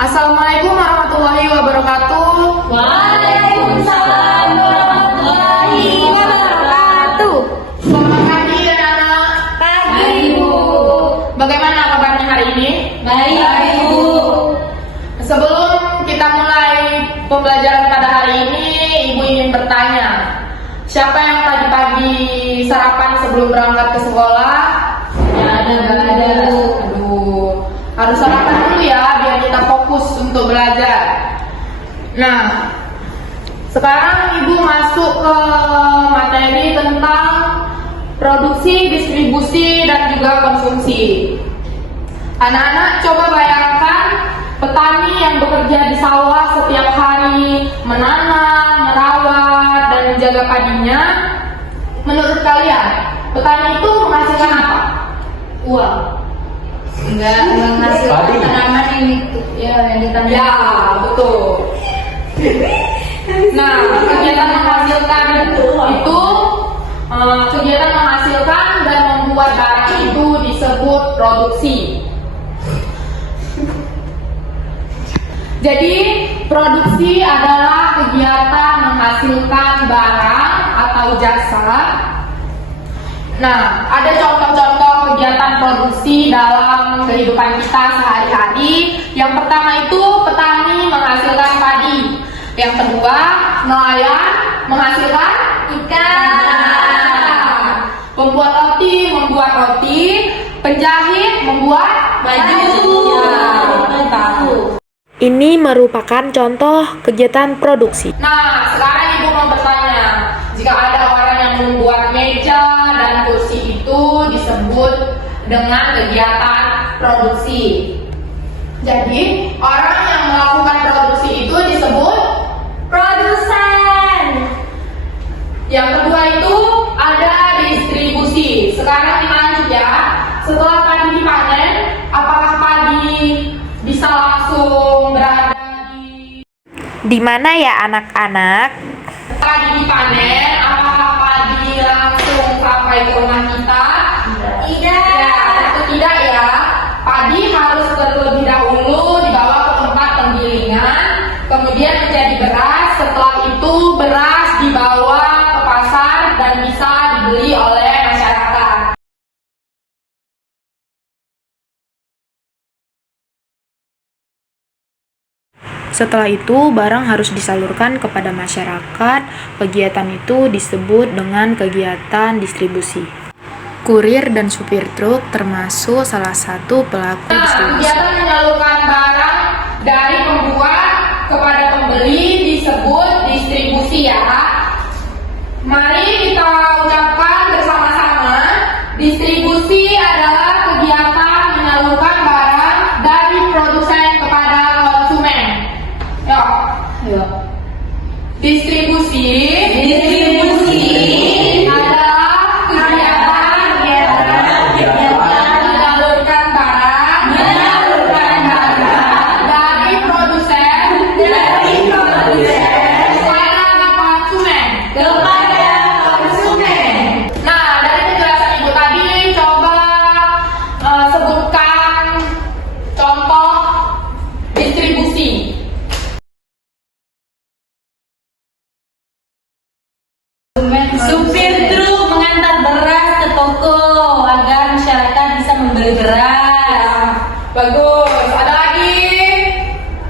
Assalamualaikum warahmatullahi wabarakatuh. Waalaikumsalam warahmatullahi wabarakatuh. Selamat pagi anak-anak. Pagi Ibu. Bagaimana kabarnya hari ini? Baik Ibu. Sebelum kita mulai pembelajaran pada hari ini, Ibu ingin bertanya, siapa yang pagi-pagi sarapan sebelum berangkat ke sekolah? Nggak ada. Aduh, harus sarapan dulu ya, biar kita fokus untuk belajar. Nah, sekarang Ibu masuk ke materi tentang produksi, distribusi, dan juga konsumsi. Anak-anak coba bayangkan petani yang bekerja di sawah setiap hari, menanam, merawat, dan menjaga padinya. Menurut kalian, petani itu menghasilkan apa? Uang. Enggak menghasilkan tanaman yang ditanam. Ya, betul. Nah, kegiatan menghasilkan itu kegiatan menghasilkan dan membuat barang itu disebut produksi. Jadi, produksi adalah kegiatan menghasilkan barang atau jasa. Nah, ada contoh-contoh kegiatan produksi dalam kehidupan kita sehari-hari. Yang pertama itu petani menghasilkan padi. Yang kedua, nelayan menghasilkan ikan. Pembuat roti membuat roti. Penjahit membuat baju. Ini merupakan contoh kegiatan produksi. Nah, sekarang Ibu mau bertanya, jika ada orang yang membuat meja dan kursi itu disebut dengan kegiatan produksi. Jadi, orang yang melakukan produksi itu disebut produsen. Yang kedua itu ada distribusi. Sekarang kita lanjut ya. Setelah padi dipanen, apakah padi bisa langsung berada Di mana ya anak-anak? padi dipanen, apakah padi langsung sampai ke rumah kita? Tidak. Ya, tentu tidak ya. Padi harus terlebih dahulu dibawa ke tempat penggilingan, kemudian menjadi beras. Setelah itu beras dibawa ke pasar dan bisa dibeli oleh masyarakat. Setelah itu, barang harus disalurkan kepada masyarakat. Kegiatan itu disebut dengan kegiatan distribusi. Kurir dan supir truk termasuk salah satu pelaku Nah, distribusi. kegiatan menyalurkan barang dari pembuat kepada pembeli disebut distribusi ya. Mari kita ucapkan bersama-sama, distribusi adalah kegiatan menyalurkan barang dari produsen kepada konsumen. Yuk. Distribusi adalah kegiatan menyalurkan barang dari produsen kepada konsumen. Nah, dari penjelasan Ibu tadi, coba sebutkan contoh distribusi. Supir truk mengantar beras ke toko agar masyarakat bisa membeli beras. Bagus. Ada lagi?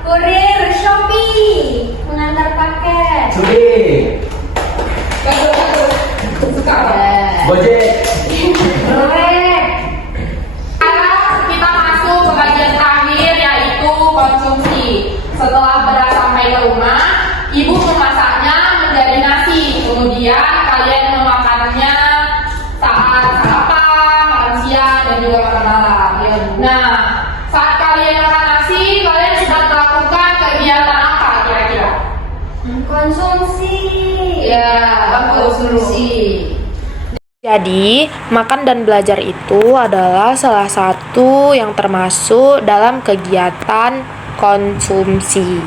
Kurir Shopee mengantar paket. Sudi, Bagus. Suka. Gojek, Grab. Sekarang kita masuk ke bagian terakhir, yaitu konsumsi. Setelah beras sampai ke rumah, Ibu memasaknya menjadi nasi. Kemudian kalian memakannya saat sarapan, makan siang, dan juga makan malam. Nah, saat kalian makan nasi, kalian sudah melakukan kegiatan apa kira-kira? Konsumsi. Ya, konsumsi. Jadi, makan dan belajar itu adalah salah satu yang termasuk dalam kegiatan konsumsi.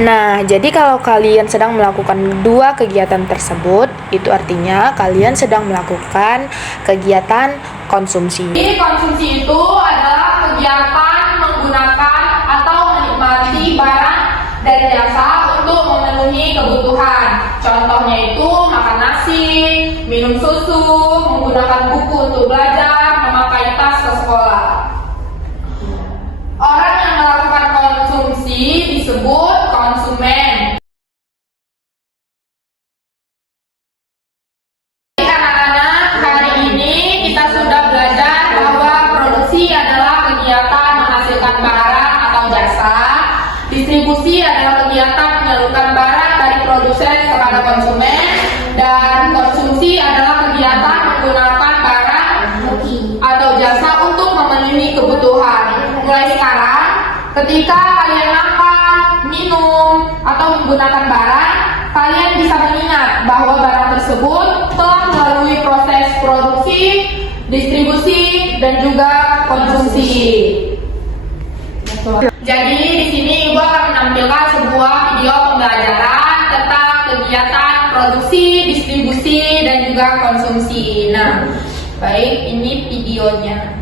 Nah, jadi kalau kalian sedang melakukan dua kegiatan tersebut, itu artinya kalian sedang melakukan kegiatan konsumsi. Jadi konsumsi itu adalah kegiatan menggunakan atau menikmati menggunakan buku untuk belajar, memakai tas ke sekolah. Orang yang melakukan konsumsi disebut konsumen. Anak-anak, hari ini kita sudah belajar bahwa produksi adalah kegiatan menghasilkan barang atau jasa. Distribusi adalah kegiatan menyalurkan barang dari produsen kepada konsumen, dan konsumsi adalah kegiatan menggunakan barang atau jasa untuk memenuhi kebutuhan. Mulai sekarang, ketika kalian makan, minum, atau menggunakan barang, kalian bisa mengingat bahwa barang tersebut telah melalui proses produksi, distribusi, dan juga konsumsi. Jadi di sini Ibu akan menampilkan sebuah video pembelajaran tentang kegiatan produksi, distribusi, dan juga konsumsi. Nah, baik, ini videonya.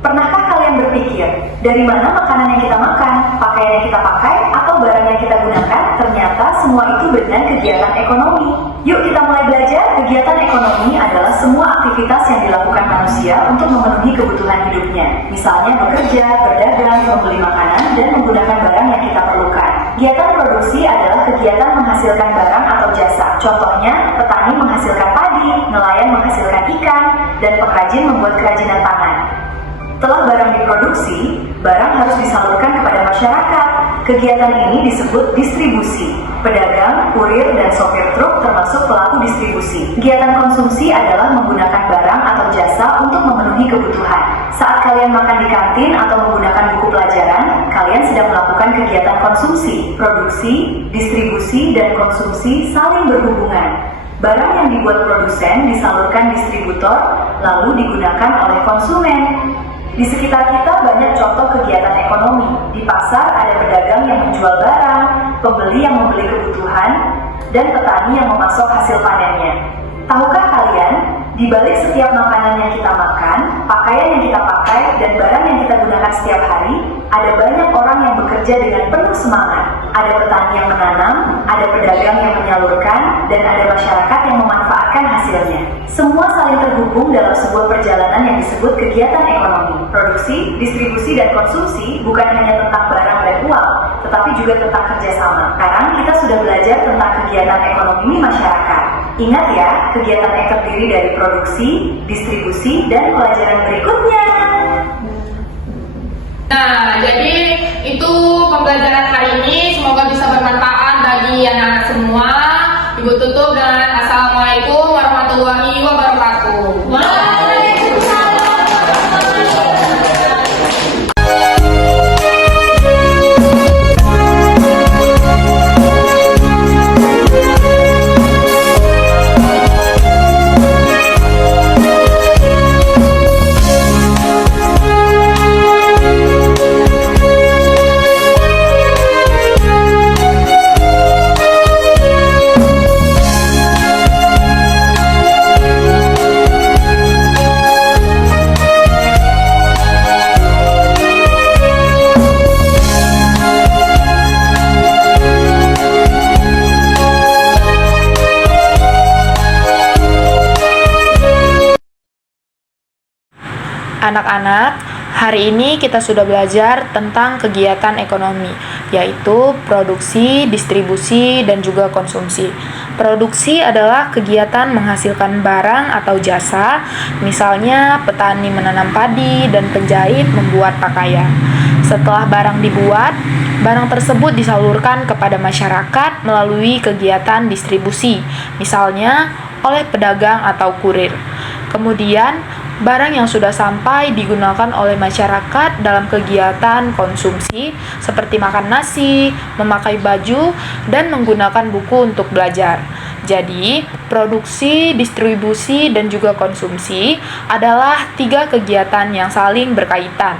Pernahkah kalian berpikir, dari mana makanan yang kita makan, pakaian yang kita pakai, atau barang yang kita gunakan, ternyata semua itu benar kegiatan ekonomi. Yuk kita mulai belajar. Kegiatan ekonomi adalah semua aktivitas yang dilakukan manusia untuk memenuhi kebutuhan hidupnya. Misalnya bekerja, berdagang, membeli makanan, dan menggunakan barang yang kita perlukan. Kegiatan produksi adalah kegiatan menghasilkan barang atau jasa. Contohnya, petani menghasilkan padi, nelayan menghasilkan ikan, dan pengrajin membuat kerajinan tangan. Setelah barang diproduksi, barang harus disalurkan kepada masyarakat. Kegiatan ini disebut distribusi. Pedagang, kurir, dan sopir truk termasuk pelaku distribusi. Kegiatan konsumsi adalah menggunakan barang atau jasa untuk memenuhi kebutuhan. Saat kalian makan di kantin atau menggunakan buku pelajaran, kalian sedang melakukan kegiatan konsumsi. Produksi, distribusi, dan konsumsi saling berhubungan. Barang yang dibuat produsen disalurkan distributor, lalu digunakan oleh konsumen. Di sekitar kita banyak contoh kegiatan ekonomi. Di pasar ada pedagang yang menjual barang, pembeli yang membeli kebutuhan, dan petani yang memasok hasil panennya. Tahukah kalian, di balik setiap makanan yang kita makan, pakaian yang kita pakai, dan barang yang kita gunakan setiap hari, ada banyak orang yang bekerja dengan penuh semangat. Ada petani yang menanam, ada pedagang yang menyalurkan, dan ada masyarakat yang memanfaatkan hasilnya. Semua saling terhubung dalam sebuah perjalanan yang disebut kegiatan ekonomi. Produksi, distribusi, dan konsumsi bukan hanya tentang barang dan uang, tetapi juga tentang kerjasama. Sekarang kita sudah belajar tentang kegiatan ekonomi masyarakat. Ingat ya, kegiatan terdiri dari produksi, distribusi, dan pelajaran berikutnya. Nah, jadi itu pembelajaran hari ini. Semoga bisa bermanfaat bagi anak-anak semua. Ibu tutup dengan Assalamualaikum warahmatullahi wabarakatuh. Anak-anak, hari ini kita sudah belajar tentang kegiatan ekonomi, yaitu produksi, distribusi, dan juga konsumsi. Produksi adalah kegiatan menghasilkan barang atau jasa, misalnya petani menanam padi dan penjahit membuat pakaian. Setelah barang dibuat, barang tersebut disalurkan kepada masyarakat melalui kegiatan distribusi, misalnya oleh pedagang atau kurir. Kemudian, barang yang sudah sampai digunakan oleh masyarakat dalam kegiatan konsumsi seperti makan nasi, memakai baju, dan menggunakan buku untuk belajar. Jadi, produksi, distribusi, dan juga konsumsi adalah 3 kegiatan yang saling berkaitan.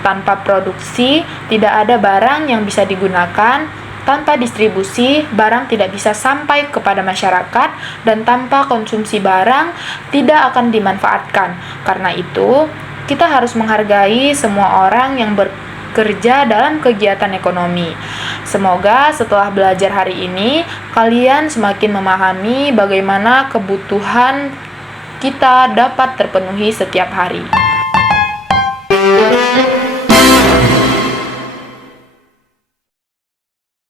Tanpa produksi, tidak ada barang yang bisa digunakan. Tanpa distribusi, barang tidak bisa sampai kepada masyarakat, dan tanpa konsumsi barang tidak akan dimanfaatkan. Karena itu, kita harus menghargai semua orang yang bekerja dalam kegiatan ekonomi. Semoga setelah belajar hari ini, kalian semakin memahami bagaimana kebutuhan kita dapat terpenuhi setiap hari.